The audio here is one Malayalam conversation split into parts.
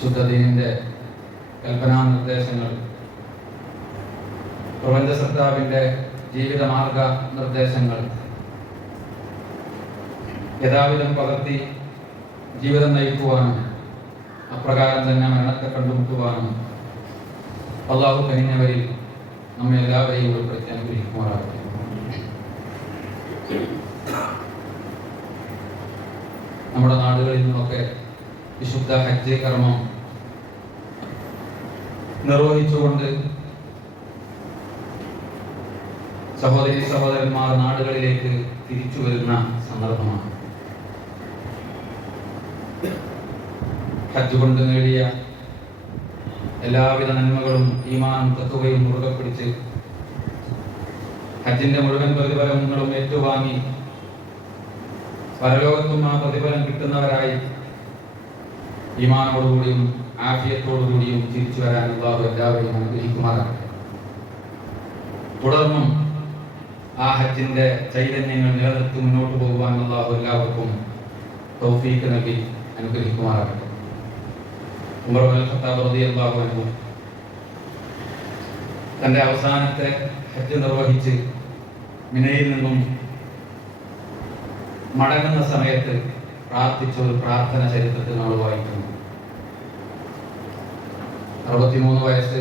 ശുദ്ധദീനിന്റെ കൽപ്പനാ നിർദ്ദേശങ്ങൾ, പ്രപഞ്ച സൃഷ്ടാവിന്റെ ജീവിത മാർഗ നിർദ്ദേശങ്ങൾ യഥാവിധം പകർത്തി ജീവിതം നയിക്കുവാനും അപ്രകാരം തന്നെ മരണത്തെ കണ്ടുമുട്ടുവാനും അല്ലാഹു കഴിഞ്ഞവരിൽ നമ്മെ എല്ലാവരെയും ഉൾപ്പെടുത്തി അനുഗ്രഹിക്കുമാറാകട്ടെ. നമ്മുടെ നാടുകളിൽ നിന്നൊക്കെ വിശുദ്ധ ഹജ്ജ് കർമ്മം നിർവഹിച്ചുകൊണ്ട് സഹോദരി സഹോദരന്മാർ നാടുകളിലേക്ക് തിരിച്ചു വരുന്ന സന്ദർഭമാണ്. ഹജ്ജ് കൊണ്ട് നേടിയ എല്ലാവിധ നന്മകളും ഈമാനും തഖ്വയും മുറുകെ പിടിച്ച് ഹജ്ജിന്റെ മുഴുവൻ പ്രതിഫലങ്ങളും ഏറ്റുവാങ്ങി പരലോകത്തും ആ പ്രതിഫലം കിട്ടുന്നവരായി ഈമാനോടുകൂടിയും ആഫിയത്തോടുകൂടിയും തിരിച്ചു വരാൻ അല്ലാഹു എല്ലാവരെയും അനുഗ്രഹിക്കുമാറാകട്ടെ. തുടർന്നും ആ ഹജ്ജിന്റെ ചൈതന്യങ്ങൾ നിലനിർത്തി മുന്നോട്ട് പോകുവാൻ അല്ലാഹു എല്ലാവർക്കും തൗഫീഖ് നൽകി അനുഗ്രഹിക്കുമാറാകട്ടെ. ഉമർ ഇബ്നുൽ ഖത്താബ് റളിയല്ലാഹു അൻഹു തന്റെ അവസാനത്തെ ഹജ്ജ് നിർവഹിച്ച് മിനയിൽ നിന്നും മടങ്ങുന്ന സമയത്ത് പ്രാർത്ഥിച്ച ഒരു പ്രാർത്ഥന ചരിത്രത്തിൽ നമ്മൾ വായിക്കുന്നു. 63 വയസ്സ്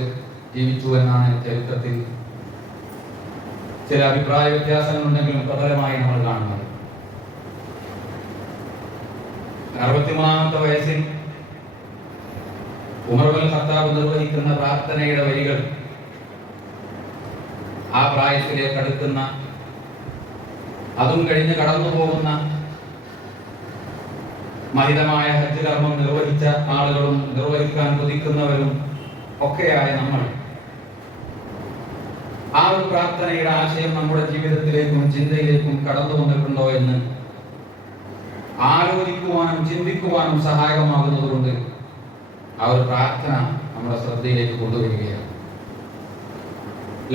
ജീവിച്ചു എന്നാണ് ചരിത്രത്തിൽ ചില അഭിപ്രായ വ്യത്യാസങ്ങളുണ്ടെങ്കിലും പ്രബലമായി നമ്മൾ കാണുന്നത്. 63ാമത്തെ വയസ്സിൽ ഉമർ ഇബ്നുൽ ഖത്താബ് നിർവഹിക്കുന്ന പ്രാർത്ഥനയുടെ വരികൾ ആ പ്രായത്തിലേക്ക് അടുക്കുന്ന, അതും കഴിഞ്ഞ് കടന്നു പോകുന്ന മഹിതമായ ഹജ്ജ് കർമ്മം നിർവഹിച്ച ആളുകളും നിർവഹിക്കാൻ കൊതിക്കുന്നവരും ഒക്കെയായ നമ്മൾ ആ ഒരു പ്രാർത്ഥനയുടെ ആശയം നമ്മുടെ ജീവിതത്തിലേക്കും ചിന്തയിലേക്കും കടന്നു വന്നിട്ടുണ്ടോ എന്ന് ആലോചിക്കുവാനും ചിന്തിക്കുവാനും സഹായകമാകുന്നതുകൊണ്ട് ആ ഒരു പ്രാർത്ഥന നമ്മുടെ ശ്രദ്ധയിലേക്ക് കൊണ്ടുവരികയാണ്.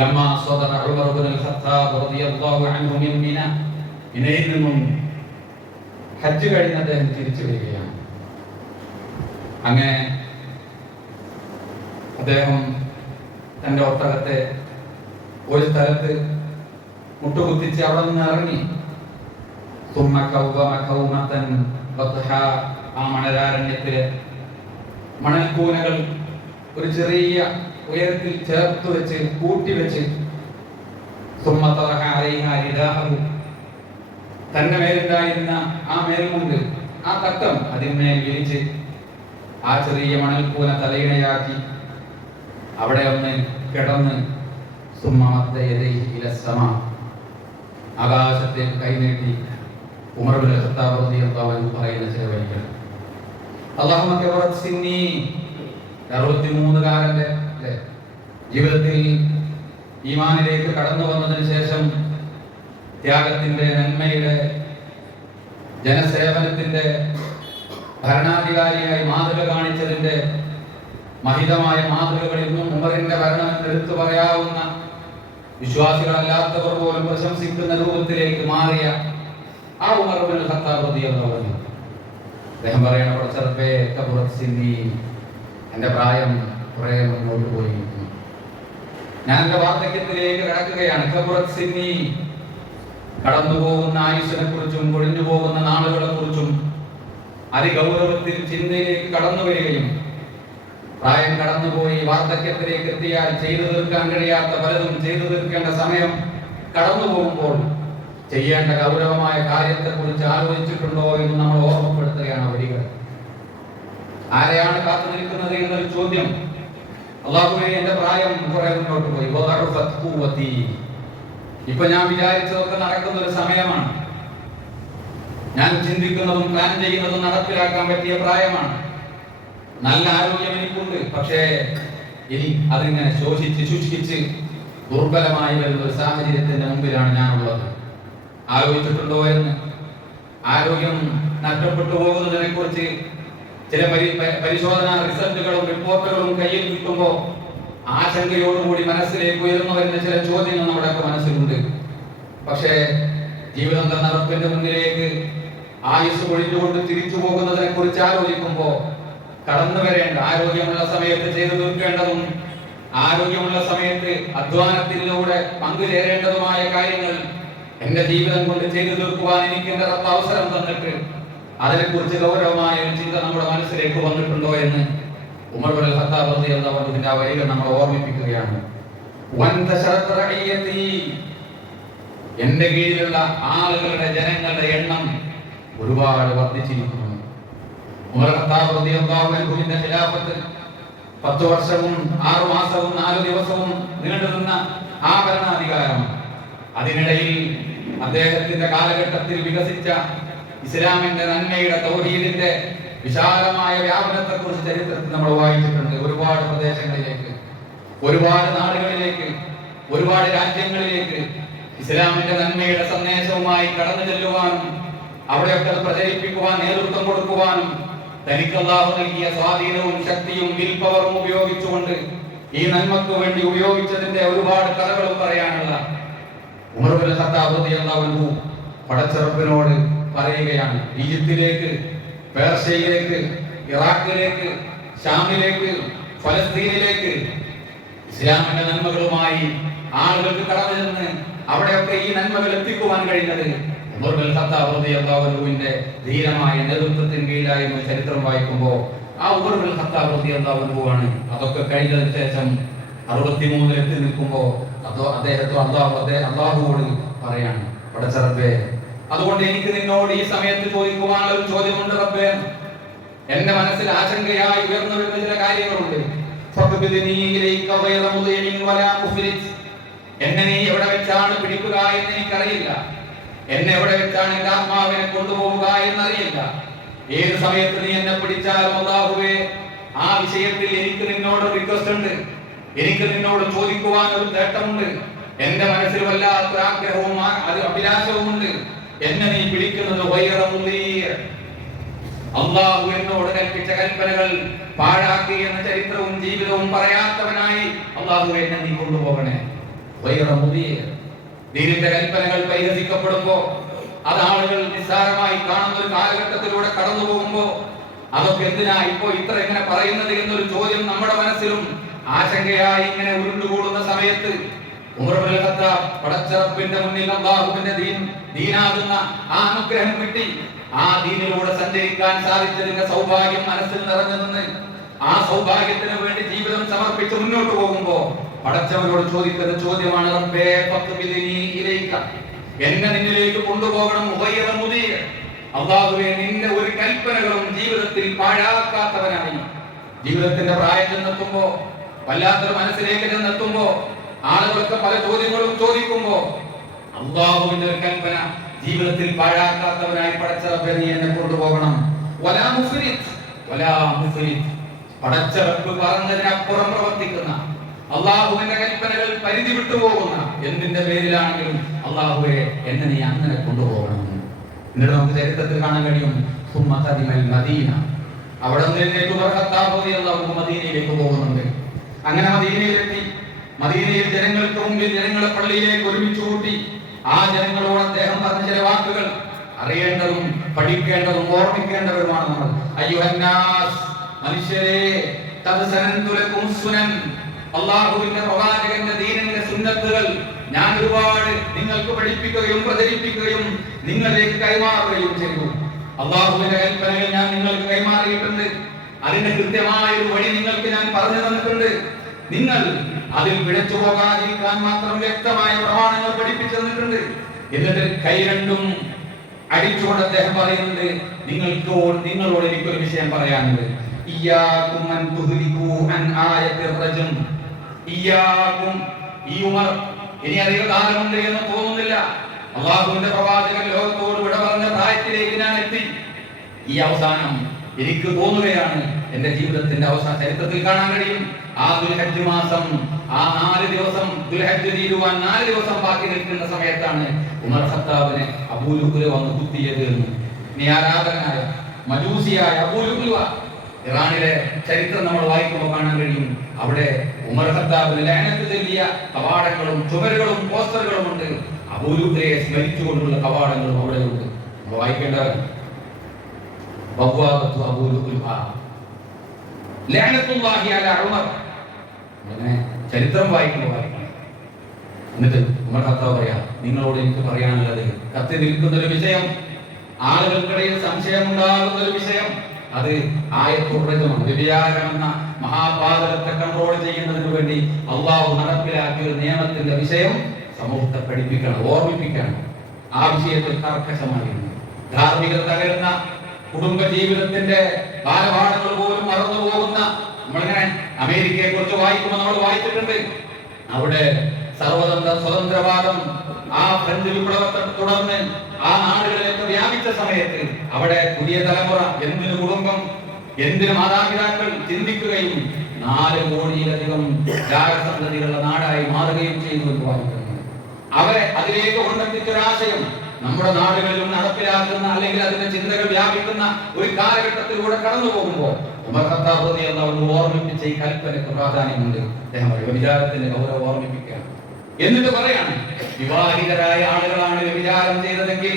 ലമ്മ സ്വദറ ഉമർ ഇബ്നുൽ ഖത്താബ് റളിയല്ലാഹു അൻഹു മിൻ മിന, മിനയിൽ നിന്നും ഹജ്ജ് കഴിഞ്ഞ് അദ്ദേഹം തിരിച്ചു വരികയാണ്. അങ്ങനെ അദ്ദേഹം തന്റെ ഒട്ടകത്തെ ഒരു സ്ഥലത്ത് മുട്ടുകുത്തിച്ച് അവിടെ നിന്ന് ഇറങ്ങി. ആ മണലാരണ്യത്തിലെ മണൽക്കൂനകൾ ഒരു ചെറിയ ഉയരത്തിൽ ചേർത്ത് വെച്ച് കൂട്ടിവെച്ച് തന്റെ മേലുണ്ടായിരുന്ന ആ മേൽമുണ്ട്, ആ തട്ടം അതിന്മേൽ വിരിച്ച് ആ ചെറിയ മണൽക്കൂന തലയിണയാക്കി അവിടെ ഒന്ന് കിടന്ന് ആകാശത്തേക്ക് കൈനീട്ടി ഉമർ ഇബ്നുൽ ഖത്താബ് റളിയല്ലാഹു അൻഹു പറയുന്ന ചില വരികൾ. 63കാരന്റെ ജീവിതത്തിൽ ഈമാനിലേക്ക് കടന്നു വന്നതിന് ശേഷം ത്യാഗത്തിന്റെ, നന്മയുടെ, ജനസേവനത്തിന്റെ, ഭരണാധികാരിയായി മാതൃക കാണിച്ചതിന്റെ മഹിതമായ മാതൃകകളിൽ നിന്നും ഉമറിന്റെ ഭരണം എടുത്തു പറയാവുന്ന, വിശ്വാസികളല്ലാത്തവർ പോലും പ്രശംസിക്കുന്ന രൂപത്തിലേക്ക് മാറിയ ആ ഉമർ ഇബ്നുൽ ഖത്താബ് റളിയല്ലാഹു അൻഹു അദ്ദേഹം പറയണ, എന്റെ പ്രായം കുറെ മുന്നോട്ട് പോയിരിക്കുന്നു, ഞാൻ എന്റെ വാർദ്ധക്യത്തിലേക്ക് കടക്കുകയാണ്. കടന്നു പോകുന്ന ആയുസ്സിനെ കുറിച്ചും കൊഴിഞ്ഞു പോകുന്ന നാളുകളെ കുറിച്ചും അതിഗൗരവത്തിൽ ചിന്തയിലേക്ക് കടന്നു വരികയും പ്രായം കടന്നുപോയി വാർദ്ധക്യത്തിലേക്ക് എത്തിയാൽ ചെയ്തു തീർക്കാൻ കഴിയാത്ത പലതും ചെയ്തു തീർക്കേണ്ട സമയം കടന്നു പോകുമ്പോൾ ചെയ്യേണ്ട ഗൗരവമായ കാര്യത്തെ കുറിച്ച് ആലോചിച്ചിട്ടുണ്ടോ എന്ന് നമ്മൾ ഓർമ്മപ്പെടുത്തുകയാണ് വരികൾ. ആരെയാണ് കാത്തു നിൽക്കുന്നത് എന്നൊരു ചോദ്യം. അല്ലാഹുവേ, എന്റെ പ്രായം കുറെ മുന്നോട്ട് പോയി, ഇപ്പൊ ഞാൻ വിചാരിച്ചതൊക്കെ നടക്കുന്ന ഒരു സമയമാണ്, ഞാൻ ചിന്തിക്കുന്നതും പ്ലാൻ ചെയ്യുന്നതും നടപ്പിലാക്കാൻ പറ്റിയ പ്രായമാണ്, നല്ല ആരോഗ്യം എനിക്കുണ്ട്, പക്ഷേ ഇനി അതിങ്ങനെ ശോഷിച്ച് ശുഷ്കിച്ച് ദുർബലമായി വരുന്ന ഒരു സാഹചര്യത്തിന്റെ മുമ്പിലാണ് ഞാനുള്ളത്. ആലോചിച്ചിട്ടുണ്ടോ എന്ന്? ആരോഗ്യം നഷ്ടപ്പെട്ടു പോകുന്നതിനെ കുറിച്ച് ചില പരിശോധനാ റിസൾട്ടുകളും റിപ്പോർട്ടുകളും കയ്യിൽ കിട്ടുമ്പോൾ ആശങ്കയോടുകൂടി മനസ്സിലേക്ക് ഉയർന്നു വരുന്ന ചില ചോദ്യങ്ങൾ നമ്മുടെ മനസ്സിലുണ്ട്. പക്ഷേ ജീവിതം തന്ന റബ്ബിന്റെ മുന്നിലേക്ക് ആയുസ് ഒഴിഞ്ഞുകൊണ്ട് തിരിച്ചു പോകുന്നതിനെ കുറിച്ച് ആലോചിക്കുമ്പോൾ കടന്നു വരേണ്ട, ആരോഗ്യമുള്ള സമയത്ത് ചെയ്തു തീർക്കേണ്ടതും ആരോഗ്യമുള്ള സമയത്ത് അധ്വാനത്തിലൂടെ പങ്കുചേരേണ്ടതുമായ കാര്യങ്ങൾ എന്റെ ജീവിതം കൊണ്ട് ചെയ്തു തീർക്കുവാൻ എനിക്ക് എന്റെ റബ്ബ് അവസരം തന്നിട്ട് അതിനെക്കുറിച്ച് ഗൗരവമായ ഒരു ചിന്ത നമ്മുടെ മനസ്സിലേക്ക് വന്നിട്ടുണ്ടോ എന്ന് ഉമർ ഇബ്നുൽ ഖത്താബ് റളിയല്ലാഹു അൻഹുവിന്റെ ആ വരികൾ നമ്മളെ ഓർമ്മിപ്പിക്കുകയാണ്. എന്റെ കീഴിലുള്ള ആളുകളുടെ, ജനങ്ങളുടെ എണ്ണം ഒരുപാട് വർദ്ധിച്ചിരിക്കുന്നു. ഉമർ ഖത്താബ് റളിയല്ലാഹു അൻഹുവിന്റെ ഖിലാഫത്ത് 10 വർഷവും 6 മാസവും 4 ദിവസവും നീണ്ടുനിന്ന ആ ഭരണാധികാരം, അതിനിടയിൽ അദ്ദേഹത്തിന്റെ കാലഘട്ടത്തിൽ വികസിച്ച ഇസ്ലാമിന്റെ നന്മയുടെ, തൗഹീദിന്റെ വിശാലമായ വ്യാപനത്തെ കുറിച്ച് ചരിത്രത്തിൽ നമ്മൾ വായിച്ചിട്ടുണ്ട്. ഒരുപാട് പ്രദേശങ്ങളിലേക്ക്, ഒരുപാട് നാടുകളിലേക്ക്, ഒരുപാട് രാജ്യങ്ങളിലേക്ക് ഇസ്ലാമിന്റെ നന്മയുടെ സന്ദേശവുമായി കടന്നു ചെല്ലുവാനും അവിടെയൊക്കെ അത് പ്രചരിപ്പിക്കുവാൻ നേതൃത്വം കൊടുക്കുവാനും തനിക്ക് അല്ലാഹു നൽകിയ സ്വാധീനവും ശക്തിയും വിൽ പവറും ഉപയോഗിച്ചുകൊണ്ട് ഈ നന്മക്ക് വേണ്ടി ഉപയോഗിച്ചതിന്റെ ഒരുപാട് കഥകളും പറയാനുള്ള ഉമർ ഇബ്നുൽ ഖത്താബ് റളിയല്ലാഹു അൻഹു പടച്ച റബ്ബിനോട് പറയുകയാണ്. ഈജിപ്തിലേക്ക്, പേർഷ്യയിലേക്ക്, ഇറാഖിലേക്ക്, ഷാമിലേക്ക്, ഫലസ്തീനിലേക്ക് ഇസ്ലാമിന്റെ നന്മകളുമായി ആളുകൾക്ക് കടന്നു ചെന്ന് അവിടെയൊക്കെ ഈ നന്മകൾ എത്തിക്കുവാൻ കഴിഞ്ഞത് ഉമർ ഇബ്നുൽ ഖത്താബ് റളിയല്ലാഹു അൻഹുവിന്റെ ധീരമായ നേതൃത്വത്തിന് കീഴിലായിരുന്നു. ചരിത്രം വായിക്കുമ്പോൾ ആ ഉമർ ഇബ്നുൽ ഖത്താബ് റളിയല്ലാഹു അൻഹു ആണ് അതൊക്കെ കഴിഞ്ഞതിന് ശേഷം 63 എത്തി നിൽക്കുമ്പോൾ അല്ലാഹുവോട് പറയാണ്, പടച്ച റബ്ബേ, അതുകൊണ്ട് എനിക്ക് നിന്നോട് ഈ സമയത്ത് ചോദിക്കുവാനുള്ള ഒരു ചോദ്യമുണ്ട് റബ്ബേ. എന്റെ മനസ്സിൽ ആശങ്കയായി ഉയർന്നു വരുന്ന ചില കാര്യങ്ങളുണ്ട്. എന്നെ നീ എവിടെ വെച്ചാണ് പിടിക്കുക എന്ന് എനിക്കറിയില്ല. എന്നെ എവിടെ വെച്ചാണ് എന്റെ ആത്മാവിനെ കൊണ്ടുപോവുക എന്നറിയില്ല. ഏത് സമയത്ത് നീ എന്നെ പിടിച്ചാലും അല്ലാഹുവേ, ആ വിഷയത്തിൽ എനിക്ക് നിന്നോട് റിക്വസ്റ്റ് ഉണ്ട്. എനിക്ക് നിന്നോട് ചോദിക്കുവാൻ ഒരു തേട്ടമുണ്ട്. എന്റെ മനസ്സിൽ വല്ലാത്തൊരു ആഗ്രഹവും അഭിലാഷവുമുണ്ട്. എന്നെ നീ പിടിക്കുന്നത് അല്ലാഹു എന്നോട് കൽപ്പിച്ച കൽപ്പനകൾ പാഴാക്കി എന്ന ചരിത്രവും ജീവിതവും പറയാത്തവനായി അല്ലാഹു എന്നെ നീ കൊണ്ടുപോകണേ. ദീനിന്റെ കൽപ്പനകൾ പരിഹസിക്കപ്പെടുമ്പോ, അത് ആളുകൾ നിസ്സാരമായി കാണുന്ന ഒരു കാലഘട്ടത്തിലൂടെ കടന്നു പോകുമ്പോ, അതൊക്കെ എന്തിനാ ഇപ്പോ ഇത്ര ഇങ്ങനെ പറയുന്നത് എന്നൊരു ചോദ്യം നമ്മുടെ മനസ്സിലും ആശങ്കയായി ഇങ്ങനെ ഉരുണ്ടുകൂടുന്ന സമയത്ത് ഉമർ ഇബ്നുൽ ഖത്താബ് പടച്ച റബ്ബിന്റെ മുന്നിൽ അല്ലാഹുവിന്റെ ദീനാകുന്ന ആ അനുഗ്രഹം കിട്ടി. ആ ദീനിലൂടെ സഞ്ചരിക്കാൻ സാധിച്ചതിന്റെ സൗഭാഗ്യം മനസ്സിൽ നിറഞ്ഞു നിന്ന് ആ സൗഭാഗ്യത്തിന് വേണ്ടി ജീവിതം സമർപ്പിച്ച് മുന്നോട്ട് പോകുമ്പോ പടച്ചവനോട് ചോദിക്കുന്ന ചോദ്യമാണ്, റബ്ബേ ഫഖ്ബിൽനി ഇലൈക, എന്നെ നിന്നിലേക്ക് കൊണ്ടുപോകണം. അല്ലാഹുവേ, നിന്റെ ഒരു കൽപ്പനകളും ജീവിതത്തിൽ പാഴാക്കാത്തവനായി ജീവിതത്തിന്റെ പ്രായം ചെന്നെത്തുമ്പോ, വല്ലാത്തൊരു മനസ്സിലേക്ക് ചെന്നെത്തുമ്പോ, ആളുകളൊക്കെ പല ചോദ്യങ്ങളും ചോദിക്കുമ്പോ അല്ലാഹുവിന്റെ ഒരു കൽപ്പന ജീവിതത്തിൽ പാഴാക്കാത്തവനായി പടച്ച റബ്ബേ നീ എന്നെ കൊണ്ടുപോകണം. വലാ മുഫ്രിത്, പടച്ച റബ്ബ് പറഞ്ഞതിനപ്പുറം പ്രവർത്തിക്കുന്ന, അല്ലാഹുവിന്റെ കൽപ്പനകൾ പരിധി വിട്ടുപോകുന്ന എന്തിന്റെ പേരിലാണെങ്കിലും അല്ലാഹുവേ എന്നെ നീ അങ്ങനെ കൊണ്ടുപോകണം. എന്നിട്ട് നമുക്ക് ചരിത്രത്തിൽ കാണാൻ കഴിയും, മദീന, അവിടെ നിന്ന് ഉമർ ഖത്താബ് റളിയല്ലാഹു അൻഹു മദീനയിലേക്ക് പോകുന്നുണ്ട്. അങ്ങനെ മദീനയിലെത്തി. മദീനയിൽ ജനങ്ങൾക്ക് മുമ്പിൽ ജനങ്ങളെ പള്ളിയിലേക്ക് ഒരുമിച്ച് കൂട്ടി ആ ജനങ്ങളോട് അദ്ദേഹം പറഞ്ഞ ചില വാക്കുകൾ അറിയേണ്ടതും പഠിക്കേണ്ടതും ഓർമ്മിക്കേണ്ടവരുമാണ് നമ്മൾ. അയ്യുഹന്നാസ്, മനുഷ്യരെ, ഖദ് സനന്തു ലക്കും സുനൻ, അല്ലാഹുവിന്റെ പ്രവാചകന്റെ ദീനിന്റെ സുന്നത്തുകൾ ഞാൻ ഒരുപാട് നിങ്ങൾക്ക് പഠിപ്പിക്കുകയും പ്രചരിപ്പിക്കുകയും നിങ്ങളിലേക്ക് കൈമാറുകയും ചെയ്തു. അല്ലാഹുവിന്റെ കൽപ്പനകൾ ഞാൻ നിങ്ങൾക്ക് കൈമാറിയിട്ടുണ്ട്. അതിന്റെ കൃത്യമായ ഒരു വഴി നിങ്ങൾക്ക് ഞാൻ പറഞ്ഞു തന്നിട്ടുണ്ട്. നിങ്ങൾ അതിൽ പിഴച്ചു പോകാതിരിക്കാൻ മാത്രം വ്യക്തമായ പ്രമാണങ്ങൾ പഠിപ്പിച്ചു തന്നിട്ടുണ്ട്. എന്നിട്ട് കൈ രണ്ടും അടിച്ചുകൊണ്ട് അദ്ദേഹം പറയുന്നുണ്ട്, നിങ്ങളോട് എനിക്കൊരു വിഷയം പറയാനുണ്ട്. ഇയ്യാകും അൻ തുഹ്ലികൂ അൻ ആയത്തിർ റജം. ഇയ്യാകും, ഈ ഉമർ ഇനി അധിക കാലമുണ്ട് എന്ന് തോന്നുന്നില്ല. അല്ലാഹുവിന്റെ പ്രവാചകൻ ലോകത്തോട് വിട പറഞ്ഞ പ്രായത്തിലേക്ക് ഞാൻ എത്തി. ഈ അവസാനം എനിക്ക് തോന്നുകയാണ്, എന്റെ ജീവിതത്തിന്റെ അവസാന ചരിത്രത്തിൽ കാണാൻ കഴിയും. ആ ദുൽഹജ്ജ് മാസം, ആ 4 ദിവസം, ദുൽഹജ്ജ് തീരുവാൻ 4 ദിവസം ബാക്കി നിൽക്കുന്ന സമയത്താണ് ഉമർ ഖത്താബിനെ അബൂ ലുഅ്ലുഅ വന്ന് കുത്തിയത് എന്ന്. ഇനി ആരാധകനായ മജൂസിയായ അബൂ ലുഅ്ലുഅ, ഇറാനിലെ ചരിത്രം നമ്മൾ വായിക്കുമ്പോൾ കാണാൻ കഴിയും. അവിടെ ഉമർ ഖത്താബിന് ലഅനത്ത് ചൊല്ലിയ കവാടങ്ങളും ചുവരുകളും പോസ്റ്ററുകളും ഉണ്ട്. അബൂ ലുഅ്ലുഅയെ സ്മരിച്ചുകൊണ്ടുള്ള കവാടങ്ങളും അവിടെയുണ്ട്. നമ്മൾ വായിക്കേണ്ടവരാണ്. ലഅനത്തുല്ലാഹി അലാ ഉമർ. അങ്ങനെ ചരിത്രം വായിക്കണം. എന്നിട്ട് ഉമർ ഖത്താബ് പറയാ, നിങ്ങളോട് എനിക്ക് പറയാനുള്ളത്, കത്തി നിൽക്കുന്ന ഒരു വിഷയം, ആളുകൾക്കിടയിൽ സംശയമുണ്ടാകുന്ന ഒരു വിഷയം, അത് ആയത്തുറജമാണ്. വ്യഭിചാരം എന്ന മഹാപാതകത്തെ കൺട്രോൾ ചെയ്യുന്നതിന് വേണ്ടി അള്ളാഹു നടപ്പിലാക്കിയ ഒരു നിയമത്തിന്റെ വിഷയം സമൂഹത്തെ പഠിപ്പിക്കണം, ഓർമ്മിപ്പിക്കണം. ആ വിഷയത്തിൽ കർക്കശമായിരുന്നു. ധാർമ്മികത തകരുന്ന, കുടുംബ ജീവിതത്തിന്റെ ബാലപാഠങ്ങൾ പോലും മറന്നു പോകുന്ന, നമ്മളിങ്ങനെ അമേരിക്കയെ കുറിച്ച് വായിക്കുമ്പോൾ നമ്മൾ വായിച്ചിട്ടുണ്ട്. അവിടെ സർവതന്ത്ര സ്വതന്ത്രവാദം ആ ഫ്രഞ്ച് വിപ്ലവത്തെ തുടർന്ന് ആ നാടുകളിലേക്ക് വ്യാപിച്ച സമയത്ത് അവിടെ പുതിയ തലമുറ എന്തിനു കുടുംബം, എന്തിനു മാതാപിതാക്കൾ ചിന്തിക്കുകയും 4 കോടിയിലധികം ജാരസന്തതികളുടെ നാടായി മാറുകയും ചെയ്തു എന്ന് വായിക്കുന്നു. അവരെ അതിലേക്ക് കൊണ്ടെത്തിച്ചൊരാശയം നമ്മുടെ നാടുകളിലും നടപ്പിലാക്കുന്ന, അല്ലെങ്കിൽ അതിന്റെ ചിന്തകൾ വ്യാപിക്കുന്ന ഒരു കാലഘട്ടത്തിലൂടെ കടന്നു പോകുമ്പോൾ ഉമർ ഖത്താബ് റളിയല്ലാഹു ഓർമ്മിപ്പിച്ച ഈ കൽപ്പനയ്ക്ക് പ്രാധാന്യമുണ്ട്. അദ്ദേഹം വ്യഭിചാരത്തിന്റെ ഗൗരവം ഓർമ്മിപ്പിക്കുക. എന്നിട്ട് പറയാണ്, വിവാഹിതരായ ആളുകളാണ് വ്യഭിചാരം ചെയ്തതെങ്കിൽ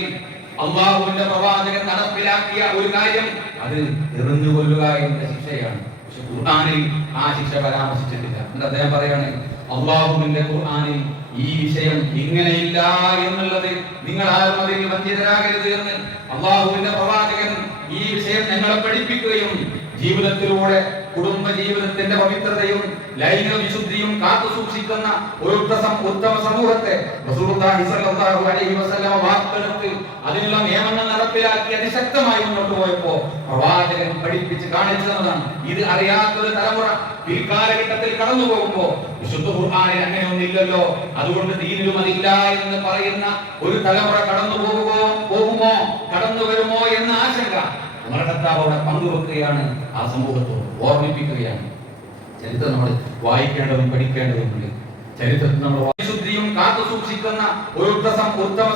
അള്ളാഹുവിന്റെ പ്രവാചകൻ നടപ്പിലാക്കിയ ഒരു കാര്യം അത് എറിഞ്ഞു കൊല്ലുക എന്ന ശിക്ഷയാണ്. പക്ഷെ ഖുർആനിൽ ആ ശിക്ഷ പരാമർശിച്ചിട്ടില്ല. എന്നിട്ട് അദ്ദേഹം പറയാണ്, അള്ളാഹുവിന്റെ ഖുർആനിൽ ഈ വിഷയം ഇങ്ങനെയില്ല എന്നുള്ളത് നിങ്ങൾ ആരും അതിൽ വഞ്ചിതരാകരുത് എന്ന് അള്ളാഹുവിന്റെ പ്രവാചകൻ ഈ വിഷയം ഞങ്ങളെ പഠിപ്പിക്കുകയും ജീവിതത്തിലൂടെ കുടുംബ ജീവിതത്തിന്റെ പവിത്രതയും ലൈംഗിക വിശുദ്ധിയും കാത്തു സൂക്ഷിക്കുന്ന ഒരു ഉത്തമ സമൂഹത്തെ റസൂലുള്ളാഹി സ്വല്ലല്ലാഹു അലൈഹി വസല്ലം വാർത്തെടുത്ത് അതിനുള്ള നിയമങ്ങൾ നടപ്പിലാക്കി അതിശക്തമായി മുന്നോട്ട് പോയപ്പോ പ്രവാചകൻ പഠിപ്പിച്ച് കാണിച്ചു തന്നതാണ്. ഇത് അറിയാത്തൊരു തലമുറ പിൽക്കാലഘട്ടത്തിൽ കടന്നു പോകുമ്പോ വിശുദ്ധ ഖുർആനിൽ അങ്ങനെയൊന്നില്ലല്ലോ, അതുകൊണ്ട് ദീനിലും അതില്ല എന്ന് പറയുന്ന ഒരു തലമുറ കടന്നു പോകുമോ കടന്നു വരുമോ എന്ന ആശങ്ക ഉമർ ഖത്താബ് അവിടെ പങ്കുവെക്കുകയാണ്, ആ സമൂഹത്തോട് ഓർമ്മിപ്പിക്കുകയാണ്. ചരിത്രം നമ്മൾ വായിക്കേണ്ടതും പഠിക്കേണ്ടതുമുണ്ട്. ചരിത്രത്തിൽ നമ്മൾ വിശുദ്ധിയും കാത്തു സൂക്ഷിക്കുന്ന ഒരു ഉത്തമ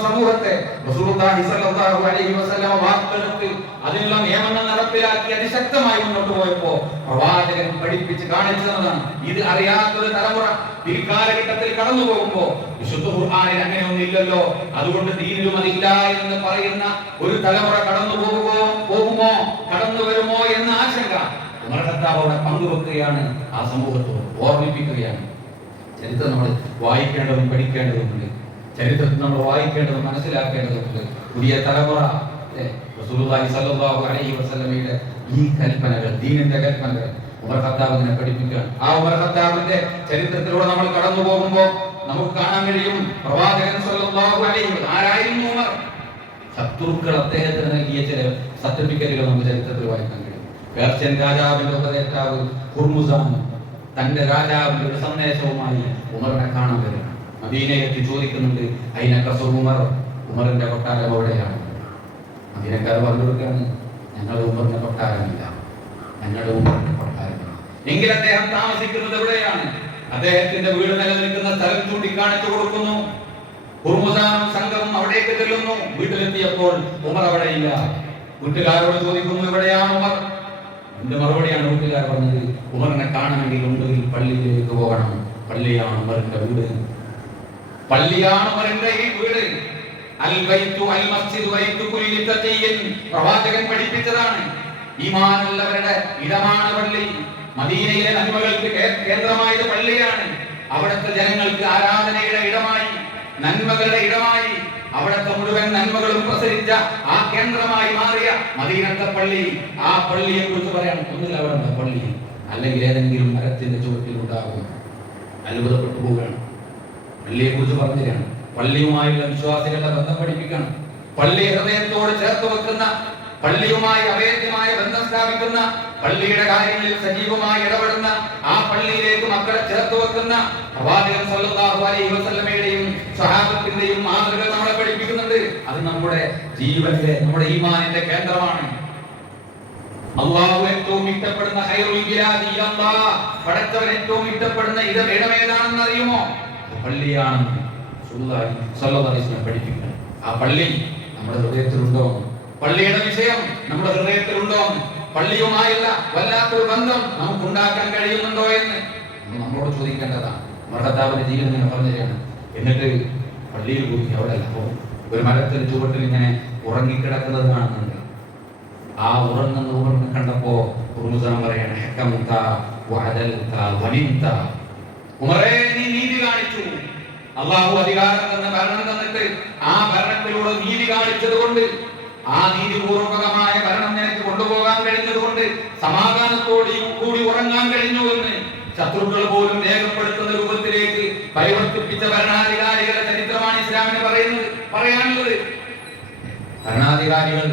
സമൂഹത്തെ റസൂലുള്ളാഹി സ്വല്ലല്ലാഹു അലൈഹി വസല്ലം വാർത്തെടുത്ത് അതിനുള്ള നിയമങ്ങൾ നടപ്പിലാക്കി അതിശക്തമായി മുന്നോട്ട് പോയപ്പോ പ്രവാചകൻ പഠിപ്പിച്ച് കാണിച്ചു തന്നതാണ്. ഇത് അറിയാത്തൊരു തലമുറ പിൽക്കാലഘട്ടത്തിൽ കടന്നു പോകുമ്പോ വിശുദ്ധ ഖുർആനിൽ അങ്ങനെയൊന്നില്ലല്ലോ, അതുകൊണ്ട് ദീനിലും അതില്ല എന്ന് പറയുന്ന ഒരു തലമുറ കടന്നു പോകുമോ കടന്നു വരുമോ എന്ന ആശങ്ക ഉമർ ഖത്താബ് അവിടെ പങ്കുവെക്കുകയാണ്, ആ സമൂഹത്തോട് ഓർമ്മിപ്പിക്കുകയാണ്. ചരിത്രം നമ്മൾ വായിക്കേണ്ടതും പഠിക്കേണ്ടതുമുണ്ട്. ചരിത്രത്തിൽ നമ്മൾ വായിക്കേണ്ടതും മനസ്സിലാക്കേണ്ടതുമുണ്ട്. പുതിയ തലമുറ റസൂലുള്ളാഹി സ്വല്ലല്ലാഹു അലൈഹി വസല്ലമയുടെ ഈ കൽപ്പനകൾ, ദീനിന്റെ കൽപ്പനകൾ ഉമർ ഖത്താബിനെ പഠിപ്പിക്കാൻ. ആ ഉമർ ഖത്താബിന്റെ ചരിത്രത്തിലൂടെ നമ്മൾ കടന്നു പോകുമ്പോൾ നമുക്ക് കാണാൻ കഴിയും, പ്രവാചകൻ സ്വല്ലല്ലാഹു അലൈഹി ആരായിരുന്നു ഉമർ. ശത്രുക്കൾ അദ്ദേഹത്തിന് നൽകിയ ചില സർട്ടിഫിക്കറ്റുകൾ നമുക്ക് ചരിത്രത്തിൽ വായിക്കാൻ കഴിയും. പേർഷ്യൻ രാജാവിന്റെ ഉപദേഷ്ടാവ് ഹുർമുസാൻ തന്റെ രാജാവിന്റെ ഒരു സന്ദേശവുമായി ഉമറിനെ കാണാൻ വരികയാണ്. മദീനയെത്തി ചോദിക്കുന്നുണ്ട്, അയിന ഖസർ ഉമർ, ഉമറിന്റെ കൊട്ടാരം എവിടെയാണ്? മദീനക്കാർ പറഞ്ഞു കൊടുക്കുകയാണ്, ഞങ്ങളുടെ ഉമറിന്റെ കൊട്ടാരമില്ല, ഞങ്ങളുടെ ഉമറിന്റെ കൊട്ടാരമില്ല. എങ്കിൽ അദ്ദേഹം താമസിക്കുന്നത് എവിടെയാണ്? അദ്ദേഹത്തിന്റെ വീട് നിലനിൽക്കുന്ന സ്ഥലം ചൂണ്ടിക്കാണിച്ചു കൊടുക്കുന്നു. ഹുർമുസാനും സംഘവും അവിടേക്ക് ചെല്ലുന്നു. വീട്ടിലെത്തിയപ്പോൾ ഉമർ അവിടെയില്ല. വീട്ടുകാരോട് ചോദിക്കുന്നു, എവിടെയാണ് ഉമർ? എന്റെ മറുപടിയാണ് വീട്ടുകാർ പറഞ്ഞത്, ഉമറിനെ കാണണമെങ്കിൽ ഒന്നുകിൽ പള്ളിയിലേക്ക് പോകണം, പള്ളിയാണ് ഉമറിന്റെ വീട്, പള്ളിയാണ് ഉമറിന്റെ ഈ വീട്. അൽ ബൈതു അൽ മസ്ജിദ് ബൈതു കുല്ലി തഖിയ്യിൻ പ്രവാചകൻ പഠിപ്പിച്ചതാണ്. ഈമാനുള്ളവരുടെ ഇടമാണ് പള്ളി. മദീനയിലെ നന്മകൾക്ക് കേന്ദ്രമായത് പള്ളിയാണ്. അവിടുത്തെ ജനങ്ങൾക്ക് ആരാധനയുടെ ഇടമായി, നന്മകളുടെ ഇടമായി, അവിടുത്തെ മുഴുവൻ നന്മകളും പ്രസരിച്ച ആ കേന്ദ്രമായി മാറിയ മദീനത്തെ പള്ളി. ആ പള്ളിയെ കുറിച്ച് പറയാൻ ഒന്നിൽ അവിടുത്തെ പള്ളി, അല്ലെങ്കിൽ ഏതെങ്കിലും മരത്തിന്റെ ചുവട്ടിൽ ഉണ്ടാകും. അത്ഭുതപ്പെട്ടു പോവുകയാണ്. പള്ളിയെ കുറിച്ച് പറഞ്ഞുതരാണ്. പള്ളിയുമായുള്ള വിശ്വാസികളുടെ ബന്ധം പഠിപ്പിക്കണം. പള്ളി ഹൃദയത്തോട് ചേർത്ത് വെക്കുന്ന, പള്ളിയുമായി അഭേദ്യമായ ബന്ധം സ്ഥാപിക്കുന്ന, പള്ളിയുടെ കാര്യങ്ങളിൽ സജീവമായി ഇടപെടുന്ന, ആ പള്ളിയിലേക്ക് മക്കളെ ചേർത്ത് വെക്കുന്ന പ്രവാചകൻ സ്വല്ലല്ലാഹു അലൈഹി വസല്ലമയുടെയും സ്വഹാബത്തിന്റെയും മാതൃകകൾ നമ്മളെ പഠിപ്പിക്കുന്നുണ്ട്. അത് നമ്മുടെ ജീവനിലെ, നമ്മുടെ ഈമാനിന്റെ കേന്ദ്രമാണ്. അല്ലാഹു ഏറ്റവും ഇഷ്ടപ്പെടുന്ന ഖൈറുൽ ബിലാദി ഇലല്ലാഹ്, പടച്ചവൻ ഏറ്റവും ഇഷ്ടപ്പെടുന്ന ഇടമേതാണെന്ന് അറിയുമോ? പള്ളിയാണെന്ന് റസൂലുള്ളാഹി സ്വല്ലല്ലാഹു അലൈഹി വസല്ലം പഠിപ്പിക്കുന്നു. ആ പള്ളി നമ്മുടെ ഹൃദയത്തിലുണ്ടോ? പള്ളിയുടെ വിഷയം നമ്മുടെ ഹൃദയത്തിലുണ്ടോ? പള്ളിയുമായുള്ള വല്ലാത്തൊരു ബന്ധം നമുക്ക് ഉണ്ടാക്കാൻ കഴിയുന്നുണ്ടോ എന്ന് നമ്മളോട് ചോദിക്കേണ്ടതാണ്. മർഹത്താബിന്റെ ജീവിതം ഇങ്ങനെ പറഞ്ഞതാണ്. എന്നിട്ട് പള്ളിയിൽ പോയി അവിടെ ഒരു മരത്തിന് ചുവട്ടിൽ ഇങ്ങനെ ഉറങ്ങിക്കിടക്കുന്നത് കാണുന്നുണ്ട്. ആ ഉറങ്ങുന്ന ഉമറിനെ കണ്ടപ്പോ പറയാണ് ഹക്കംത വഅദൽത വനിന്ത. ഉമറേ, നീ നീതി കാണിച്ചു. അല്ലാഹു അധികാരം തന്ന ഭരണം തന്നിട്ട് ആ ഭരണത്തിലൂടെ നീതി കാണിച്ചത് കൊണ്ട്, ആ നീതിപൂർവകമായ ഭരണം നിനക്ക് കൊണ്ടുപോകാൻ കഴിഞ്ഞതുകൊണ്ട് സമാധാനത്തോടെ കൂടി ഉറങ്ങാൻ കഴിഞ്ഞു എന്ന് ശത്രുക്കൾ പോലും രേഖപ്പെടുത്തുന്ന രൂപത്തിലേക്ക് പരിവർത്തിപ്പിച്ച ഭരണാധികാരികളുടെ ചരിത്രമാണ് ഇസ്ലാമിന് പറയാനുള്ളത്. ഭരണാധികാരികൾ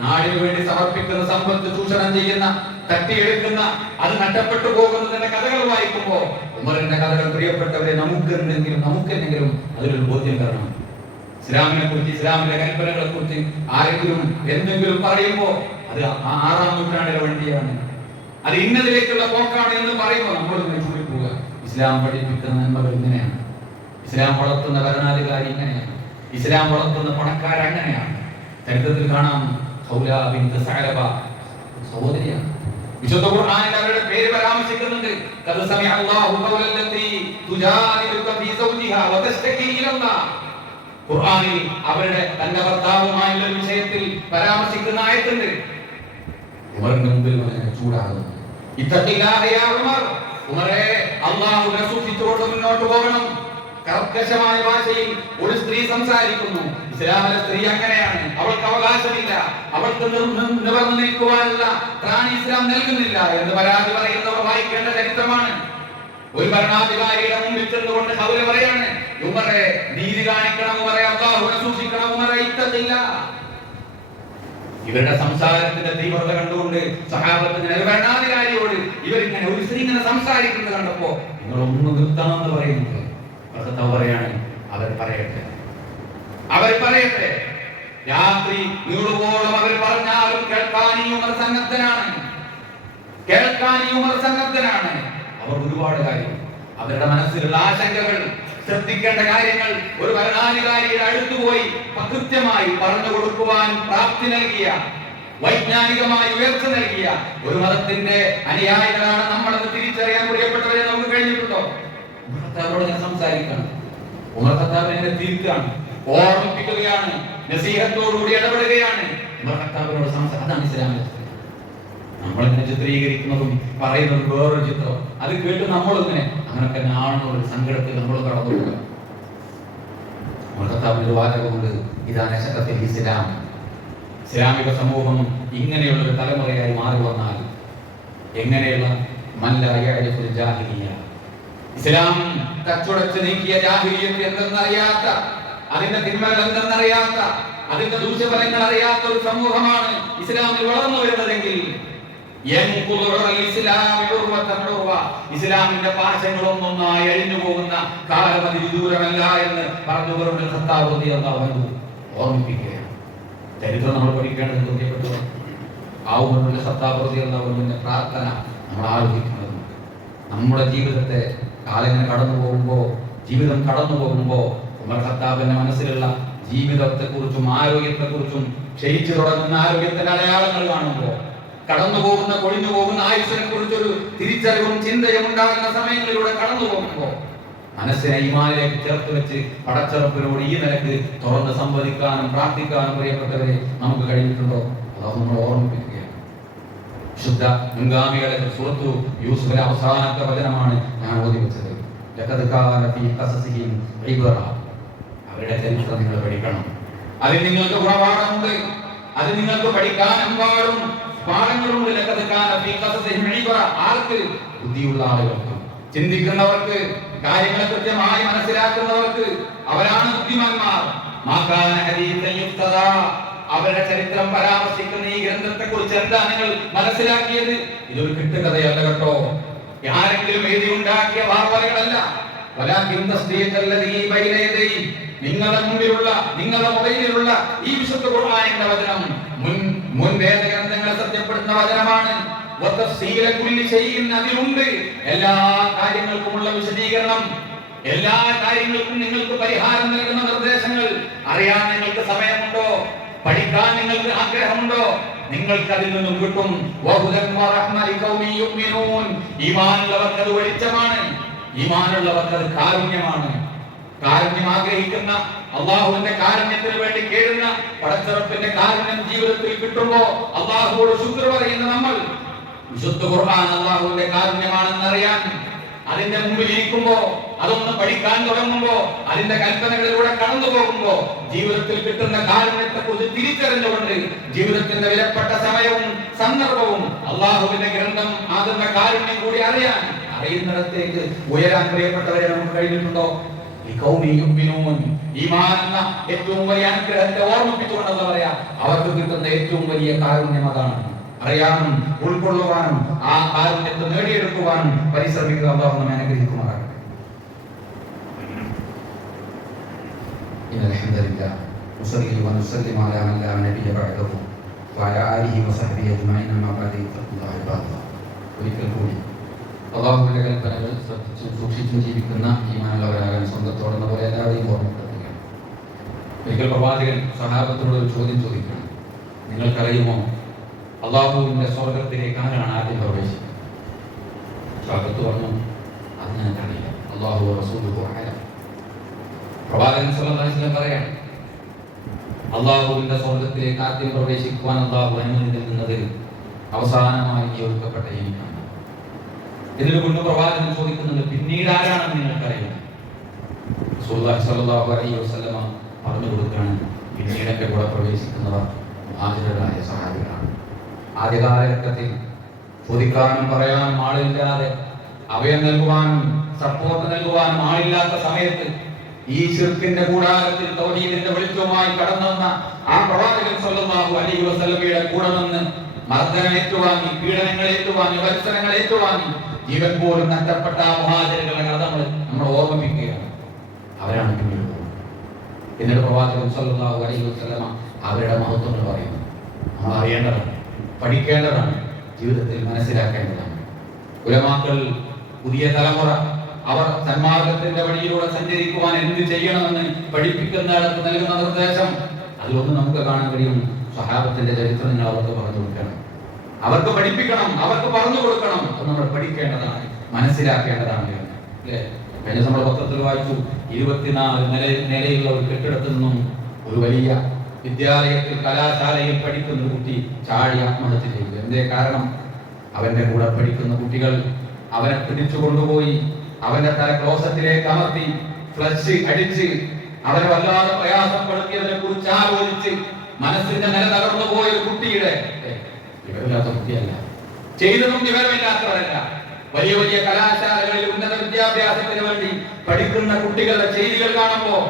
നാടിനു വേണ്ടി സമർപ്പിക്കുന്ന സമ്പത്ത് ചൂഷണം ചെയ്യുന്ന, തട്ടിയെടുക്കുന്ന, അത് നഷ്ടപ്പെട്ടു പോകുന്നതിന്റെ കഥകൾ വായിക്കുമ്പോ ഉമറിന്റെ കഥകൾ പ്രിയപ്പെട്ടവരെ നമുക്കെന്തെങ്കിലും അതിലൊരു ബോധ്യം തരണം. ഇസ്ലാമിനെ കുറിച്ച്, ഇസ്ലാമിന്റെ കൽപ്പനകളെ കുറിച്ച് ആരെങ്കിലും എന്തെങ്കിലും പറയുമ്പോ അത് 6-ാം നൂറ്റാണ്ടിലെ വണ്ടിയാണ്, അത് ഇന്നതിലേക്കുള്ള പോക്കാണ് എന്ന് പറയുമ്പോൾ നമ്മൾ ചൂടിപ്പോവുക. ഇസ്ലാം പഠിപ്പിക്കുന്ന നന്മകൾ ഇങ്ങനെയാണ്, ഇസ്ലാം വളർത്തുന്ന ഭരണാധികാരി ഇങ്ങനെയാണ്, ഇസ്ലാം വളർത്തുന്ന പണക്കാർ അങ്ങനെയാണ്. ചരിത്രത്തിൽ കാണാം, ഖൗലാ ബിൻത് സഅലബ സഹോദരിയാണ്. വിശുദ്ധ ഖുർആനിൽ അവരുടെ പേര് പരാമർശിക്കുന്നുണ്ട്. ഖദ് സമിഅ അല്ലാഹു ഖൗലല്ലതി തുജാദിലുക ഫീ സൗജിഹാ വതസ്തകി ഇലല്ലാഹ്. ഖുർആനിൽ അവരുടെ തന്റെ ഭർത്താവുമായുള്ള വിഷയത്തിൽ പരാമർശിക്കുന്ന ആയത്തുണ്ട്. ഉമറിന്റെ മുമ്പിൽ വന്ന് ചൂടാകുന്നു. ഇത്തഖില്ലാഹ യാ ഉമർ, ഉമറേ, അല്ലാഹുവിനെ സൂക്ഷിച്ചുകൊണ്ട് മുന്നോട്ട് പോകണം. കർക്കശമായ ഭാഷയിൽ ഒരു സ്ത്രീ സംസാരിക്കുന്നു. ഇസ്ലാമിലെ സ്ത്രീ അങ്ങനെയാണ്, അവൾക്ക് അവകാശമില്ല, അവൾക്ക് നിവർന്നു നിൽക്കുവാനുള്ള ത്രാണി ഇസ്ലാം നൽകുന്നില്ല എന്ന് പരാതി പറയുന്നവർ വായിക്കേണ്ട ചരിത്രമാണ്. ഒരു ഭരണാധികാരിയുടെ മുമ്പിൽ ചെന്നുകൊണ്ട് ഖൗല പറയാണ്, ഉമറേ, നീതി കാണിക്കണം, ഉമറേ, അല്ലാഹുവിനെ സൂക്ഷിക്കണം, ഉമറേ, ഇത്തഖില്ലാഹ. ഇവരുടെ സംസാരത്തിന്റെ തീവ്രത കണ്ടുകൊണ്ട് സഹാബത്തിന്, ഒരു ഭരണാധികാരിയോട് ഇവരിങ്ങനെ ഒരു സ്ത്രീ ഇങ്ങനെ സംസാരിക്കുന്നത് കണ്ടപ്പോ നിങ്ങളൊന്ന് നിർത്തണം എന്ന് പറയുന്നത്. പറയാണ്, അവർ പറയട്ടെ. രാത്രി നീളുവോളം അവർ പറഞ്ഞാലും കേൾക്കാൻ ഈ ഉമർ സന്നദ്ധനാണ്. അവർ ഒരുപാട് കാര്യം, അവരുടെ മനസ്സിലുള്ള ആശങ്കകൾ, ശ്രദ്ധിക്കേണ്ട കാര്യങ്ങൾ ഒരു ഭരണാധികാരിയുടെ അടുത്തുപോയി കൃത്യമായി പറഞ്ഞു കൊടുക്കുവാൻ പ്രാപ്തി നൽകിയ, വൈജ്ഞാനികമായി ഉയർച്ച നൽകിയ ഒരു മതത്തിന്റെ അനുയായികളാണ് നമ്മളെന്ന് തിരിച്ചറിയാൻ പ്രിയപ്പെട്ടവരെ നമുക്ക് കഴിഞ്ഞിട്ടുണ്ടോ? ഉമർ സംസാരിക്കണം, ഉമർ ഖത്താബിനെ തിരുത്താണ്, ഓർമ്മിപ്പിക്കുകയാണ്, നസീഹത്തോടുകൂടി ഇടപെടുകയാണ്. ഉമർ ഖത്താബിനോട് അതാണ് ഇസ്ലാമിലെ. നമ്മളിങ്ങനെ ചിത്രീകരിക്കുന്നതും പറയുന്നതും വേറൊരു ചിത്രം. അത് കേട്ട് നമ്മളിങ്ങനെ അങ്ങനൊക്കെ ആണെന്നുള്ള സങ്കടത്തിൽ നമ്മൾ കടന്നു പോകുക. ഉമർ ഖത്താബിന്റെ വാചകമുണ്ട്, ഇതാണ് ശതത്തിൽ ഇസ്ലാം. ഇസ്ലാമിക സമൂഹം ഇങ്ങനെയുള്ളൊരു തലമുറയായി മാറി വന്നാൽ എങ്ങനെയുള്ള ഇസ്ലാം തച്ചുടച്ച് നീക്കിയ ജാഹിലിയ്യത്ത് എന്തെന്നറിയാത്ത, അതിന്റെ തിന്മകൾ എന്തെന്നറിയാത്ത, അതിന്റെ ദൂഷ്യഫലങ്ങൾ അറിയാത്ത ഒരു സമൂഹമാണ് ഇസ്ലാമിൽ വളർന്നു വരുന്നതെങ്കിൽ ഇസ്ലാമിന്റെ പാശങ്ങളൊന്നൊന്നായി അഴിഞ്ഞു പോകുന്ന കാലം അതിന് ദൂരമല്ല എന്ന് പറഞ്ഞു ഓർമ്മിപ്പിക്കുകയാണ്. ചരിത്രം നമ്മൾ പഠിക്കേണ്ടത് ബോധ്യപ്പെട്ടു. ആവുമ്പോഴുള്ള ഖത്താബ് എന്ന പ്രാർത്ഥന നമ്മൾ ആലോചിക്കുന്നത്. നമ്മുടെ ജീവിതത്തെ കാലങ്ങൾ ജീവിതം കടന്നു പോകുമ്പോ ഉമർ ഖത്താബിന്റെ മനസ്സിലുള്ള ജീവിതത്തെക്കുറിച്ചും ആരോഗ്യത്തെക്കുറിച്ചും ക്ഷയിച്ചു തുടങ്ങുന്ന ആരോഗ്യത്തിന്റെ അടയാളങ്ങൾ കാണുമ്പോ, കടന്നു പോകുന്ന കൊഴിഞ്ഞു പോകുന്ന ആയുസ്സിനെ കുറിച്ചൊരു തിരിച്ചറിവും ചിന്തയും ഉണ്ടാകുന്ന സമയങ്ങളിലൂടെ കടന്നു പോകുമ്പോ മനസ്സിനെ ഈമാനിലേക്ക് ചേർത്ത് വെച്ച് പടച്ചറപ്പിനോട് ഈ നിലക്ക് തുറന്ന് സംവദിക്കാനും പ്രാർത്ഥിക്കാനും പ്രിയപ്പെട്ടവരെ നമുക്ക് കഴിഞ്ഞിട്ടുണ്ടോ? അതാണ് നമ്മൾ ഓർമ്മിപ്പിക്കുകയാണ്. ശുദ്ധ മുൻഗാമികളെ സൂറത്തു യൂസുഫിലെ അവസാനത്തെ വചനമാണ് ഞാൻ ഓതി വെച്ചത്. അവരുടെ ചരിത്രം നിങ്ങൾ പഠിക്കണം. അതിൽ നിങ്ങൾക്ക് ഗുണപാഠമുണ്ട്, അതിൽ നിങ്ങൾക്ക് പഠിക്കാൻ എമ്പാടും പാഠങ്ങളുണ്ട്. ആർക്ക്? ബുദ്ധിയുള്ള ആളുകൾക്ക്, ചിന്തിക്കുന്നവർക്ക്, കാര്യങ്ങളെ കൃത്യമായി മനസ്സിലാക്കുന്നവർക്ക്, അവരാണ് ബുദ്ധിമാന്മാർ. അവരുടെ ചരിത്രം പരാമർശിക്കുന്ന ഈ ഗ്രന്ഥത്തെ കുറിച്ച് എന്താ നിങ്ങൾ മനസ്സിലാക്കിയത്? ഇതൊരു കിട്ടുകഥയല്ല കേട്ടോ, ആരെങ്കിലും എഴുതി ഉണ്ടാക്കിയ വാർത്തകളല്ല. നിങ്ങളുടെ മുമ്പിലുള്ള, നിങ്ങളുടെ മൊബൈലിലുള്ള ഈ വിശുദ്ധ ഖുർആനിന്റെ വചനം മുൻ വേദഗ്രന്ഥങ്ങളെ സത്യപ്പെടുത്തുന്ന വചനമാണ്. അതിലുണ്ട് എല്ലാ കാര്യങ്ങൾക്കുമുള്ള വിശദീകരണം, എല്ലാ കാര്യങ്ങൾക്കും നിങ്ങൾക്ക് പരിഹാരം നൽകുന്ന നിർദ്ദേശങ്ങൾ. അറിയാൻ നിങ്ങൾക്ക് സമയമുണ്ടോ? പഠിക്കാൻ നിങ്ങൾക്ക് ആഗ്രഹമുണ്ടോ? നിങ്ങൾക്ക് അതിൽ നിന്നും കിട്ടും. ഈമാനുള്ളവർക്ക് അത് വെളിച്ചമാണ്, ഈമാനുള്ളവർക്ക് അത് കാരുണ്യമാണ്. കാരുണ്യം ആഗ്രഹിക്കുന്ന, അള്ളാഹുവിന്റെ കാരുണ്യത്തിന് വേണ്ടി കേഴുന്ന പടച്ചിറപ്പിന്റെ കാരുണ്യം ജീവിതത്തിൽ കിട്ടുമ്പോ അള്ളാഹുവോട് ശുക്ർ പറയുന്ന നമ്മൾ വിശുദ്ധ ഖുർആൻ അല്ലാഹുവിന്റെ കാരുണ്യമാണെന്ന് അറിയാൻ അതിന്റെ മുമ്പിൽ ഇരിക്കുമ്പോ, അതൊന്ന് പഠിക്കാൻ തുടങ്ങുമ്പോ, അതിന്റെ കൽപ്പനകളിലൂടെ കടന്നു പോകുമ്പോ ജീവിതത്തിൽ കിട്ടുന്ന കാരുണ്യത്തെ കുറിച്ച് തിരിച്ചറിഞ്ഞുകൊണ്ട് ജീവിതത്തിന്റെ വിലപ്പെട്ട സമയവും സന്ദർഭവും അള്ളാഹുവിന്റെ ഗ്രന്ഥം ആകുന്ന കാരുണ്യം കൂടി അറിയുന്നിടത്തേക്ക് ഉയരാൻ പ്രിയപ്പെട്ടവരെ നമുക്ക് കഴിഞ്ഞിട്ടുണ്ടോ? ഈമാൻ എന്ന ഏറ്റവും വലിയ അനുഗ്രഹത്തെ ഓർമ്മിപ്പിച്ചുകൊണ്ടെന്ന് പറയാ, അവർക്ക് കിട്ടുന്ന ഏറ്റവും വലിയ കാരുണ്യം അതാണ്. അറിയാനും ഉൾക്കൊള്ളുവാനും ആ കാരുണ്യത്തെ നേടിയെടുക്കുവാനും പരിശ്രമിക്കുക. അല്ലാഹു നമ്മെ അനുഗ്രഹിക്കുമാറാകട്ടെ. ഇന്നൽ ഹംദലില്ലാഹ് വസല്ലി വസല്ലിമു അലാ മൻ ലാ നബിയ്യ ബഅദഹു വഅലാ ആലിഹി വസഹ്ബിഹി അജ്മഈൻ അമ്മാ ബഅദ്. ഒരിക്കൽ കൂടി അല്ലാഹുവിന്റെ കൽപ്പനകൾ ശ്രദ്ധിച്ചും സൂക്ഷിച്ചും ജീവിക്കുന്ന ഈമാനുള്ളവരാകാൻ സ്വന്തത്തോടെന്ന പോലെ എല്ലാവരെയും ഓർമ്മപ്പെടുത്തുകയാണ്. ഒരിക്കൽ പ്രവാചകൻ സ്വഹാബത്തിനോട് ഒരു ചോദ്യം ചോദിക്കണം. നിങ്ങൾക്കറിയുമോ അള്ളാഹുവിന്റെ സ്വർഗത്തിലേക്ക് ആരാണ് ആദ്യം പ്രവേശിക്കുന്നത്? സ്വഹാബത്ത് പറഞ്ഞു, അത് ഞങ്ങൾക്കറിയില്ല, അല്ലാഹു റസൂലുഹു അഅലം. പ്രവാചകൻ സ്വല്ലല്ലാഹു അലൈഹി വസല്ലം പറയാണ്, അള്ളാഹുവിന്റെ സ്വർഗത്തിലേക്ക് ആദ്യം പ്രവേശിക്കുവാൻ അള്ളാഹു അനുമതി നൽകുന്നത് അവസാനമായി നിയോഗിക്കപ്പെട്ട എനിക്കാണ്. ഇതിനു മുൻപ് പ്രവാചകൻ ചോദിക്കുന്നുണ്ട്, പിന്നീട് ആരാണെന്ന് നിങ്ങൾക്കറിയാം? റസൂലുള്ളാഹി സ്വല്ലല്ലാഹു അലൈഹി വസല്ലം പറഞ്ഞു കൊടുക്കുകയാണ്, പിന്നീട് എന്റെ കൂടെ പ്രവേശിക്കുന്നവർ മുഹാജിറുകളായ സഹാബികളാണ്. ആദ്യ കാലഘട്ടത്തിൽ ചോദിക്കാനും പറയാനും ആളില്ലാതെ, അഭയം നൽകുവാനും സപ്പോർട്ട് നൽകുവാനും ആളില്ലാത്ത സമയത്ത് ഈ ശിർക്കിന്റെ കൂടാരത്തിൽ തൗഹീദിന്റെ വെളിച്ചവുമായി കടന്നു വന്ന ആ പ്രവാചകൻ സ്വല്ലല്ലാഹു അലൈഹി വസല്ലമയുടെ കൂടെ നിന്ന് മർദ്ദനം ഏറ്റുവാങ്ങി, പീഡനങ്ങൾ ഏറ്റുവാങ്ങി, വത്സരങ്ങൾ ഏറ്റുവാങ്ങി ജീവൻ പോലും നഷ്ടപ്പെട്ട ആ മുഹാജിറുകളെ കഥ നമ്മൾ ഓർമ്മിപ്പിക്കുകയാണ്. അവരാണ് പിന്നീട് എന്നിട്ട് പ്രവാചകൻ സ്വല്ലല്ലാഹു അലൈഹി വസല്ലമ അവരുടെ മഹത്വങ്ങൾ പറയുന്നു. നമ്മൾ അറിയേണ്ടതാണ്, പഠിക്കേണ്ടതാണ്, ജീവിതത്തിൽ മനസ്സിലാക്കേണ്ടതാണ്. ഉലമാക്കൾ, പുതിയ തലമുറ, അവർ സന്മാർഗത്തിന്റെ വഴിയിലൂടെ സഞ്ചരിക്കുവാൻ എന്ത് ചെയ്യണമെന്ന് പഠിപ്പിക്കുന്നിടത്ത് നൽകുന്ന നിർദ്ദേശം, അതിലൊന്ന് നമുക്ക് കാണാൻ കഴിയും. സ്വഹാബത്തിന്റെ ചരിത്രം നിങ്ങൾ അവർക്ക് പറഞ്ഞു കൊടുക്കണം, അവർക്ക് പഠിപ്പിക്കണം, അവർക്ക് പറഞ്ഞു കൊടുക്കണം. അത് നമ്മൾ പഠിക്കേണ്ടതാണ്, മനസ്സിലാക്കേണ്ടതാണ്. അല്ലേ? കഴിഞ്ഞ നമ്മൾ പത്രത്തിൽ വായിച്ചു, 24 നിലയുള്ള ഒരു കെട്ടിടത്തിൽ നിന്നും ഒരു വലിയ വിദ്യാലയത്തിൽ, കലാശാലയിൽ പഠിക്കുന്ന ഒരു കുട്ടി ചാടി ആത്മഹത്യ ചെയ്തു. എന്തേ കാരണം? അവന്റെ കൂടെ പഠിക്കുന്ന കുട്ടികൾ അവനെ പിടിച്ചു കൊണ്ടുപോയി അവന്റെ തല ക്ലോസറ്റിലേക്ക് അമർത്തി ഫ്ലഷ് അടിച്ച് അവനെ വല്ലാതെ പ്രയാസപ്പെടുത്തിയതിനെ കുറിച്ച് ആലോചിച്ച് മനസ്സിന്റെ നില തകർന്നു പോയ ഒരു കുട്ടിയുടെ വിവരമില്ലാത്ത കുട്ടിയല്ല, ചെയ്തതും വിവരമില്ലാത്തവരല്ല. വലിയ വലിയ കലാശാലകളിൽ ഉന്നത വിദ്യാഭ്യാസത്തിന് വേണ്ടി പഠിക്കുന്ന കുട്ടികളുടെ ചെയ്തികൾ കാണുമ്പോൾ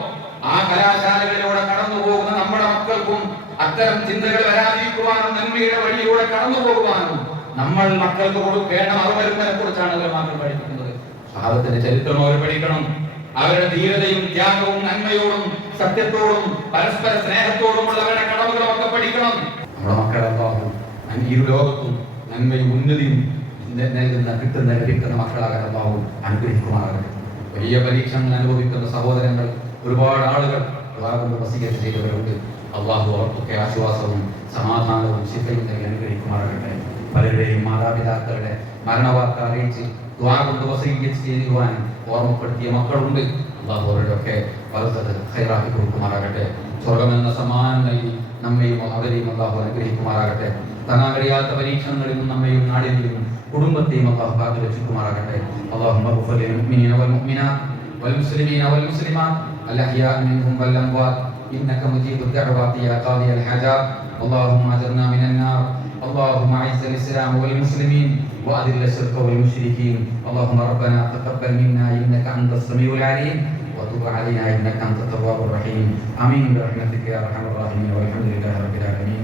ആ കലാശാലകളിലൂടെ കടന്നു പോകുന്ന നമ്മുടെ മക്കൾക്കും അത്തരം ചിന്തകൾ വരാതിരിക്കുവാനും നന്മയുടെ വഴിയിലൂടെ കടന്നു പോകുവാനും നമ്മൾ മക്കൾക്ക് കൊടുക്കേണ്ട മറുമരുന്നിനെ കുറിച്ചാണ് മക്കൾ പഠിക്കുന്നത്. സ്വഹാബത്തിന്റെ ചരിത്രം അവർ പഠിക്കണം. അവരുടെ ധീരതയും ത്യാഗവും നന്മയോടും സത്യത്തോടും പരസ്പര സ്നേഹത്തോടുമുള്ളവരുടെ കടമകളും ഒക്കെ പഠിക്കണം. നമ്മുടെ മക്കളെ ഈ ലോകത്തും നന്മയും ഉന്നതിയും കിട്ടുന്ന ലഭിക്കുന്ന മക്കളാകാൻ അല്ലാഹു അനുഗ്രഹിക്കുമാറാകട്ടെ. വലിയ പരീക്ഷണങ്ങൾ അനുഭവിക്കുന്ന സഹോദരങ്ങൾ, ഒരുപാട് ആളുകൾ വസിയത്ത് ചെയ്തവരുണ്ട്. അല്ലാഹു അവർക്കൊക്കെ ആശ്വാസവും സമാധാനവും ശിഫയും നൽകി അനുഗ്രഹിക്കുമാറാകട്ടെ. പലരുടെയും മാതാപിതാക്കളുടെ മരണവാർത്ത അറിയിച്ച് ദുആ കൊണ്ട് വസിയത്ത് ചെയ്യുവാൻ ഓർമ്മപ്പെടുത്തിയ മക്കളുണ്ട്. അല്ലാഹു അവരുടെയൊക്കെ വലുത് ഖൈറാക്കി കൊടുക്കുമാറാകട്ടെ. സ്വർഗമെന്ന സമ്മാനം നൽകി നമ്മയും അവരെയും അല്ലാഹു അനുഗ്രഹിക്കുമാറാകട്ടെ. താങ്ങാൻ കഴിയാത്ത പരീക്ഷണങ്ങളിൽ നിന്നും നമ്മയും നാടിനെയും കുടുംബത്തെയും അല്ലാഹു കാത്തു രക്ഷിക്കുമാറാകട്ടെ. അല്ലാഹുമ്മ ഗ്ഫിർ ലിൽ മുഅ്മിനീന വൽ മുഅ്മിനാത്ത് വൽ മുസ്ലിമീന വൽ മുസ്ലിമാത്ത് അൽ അഹ്യാഇ മിൻഹും വൽ അംവാത്ത് ഇന്നക മുജീബുദ് ദഅവാതി യാ ഖാദിയൽ ഹജാത്ത്. اللهم اجرنا من النار. اللهم اعز الاسلام والمسلمين واذل الشرك والمشركين. اللهم ربنا تقبل منا انك انت السميع العليم وتب علينا انك انت التواب الرحيم. امين برحمتك يا ارحم الراحمين والحمد لله رب العالمين.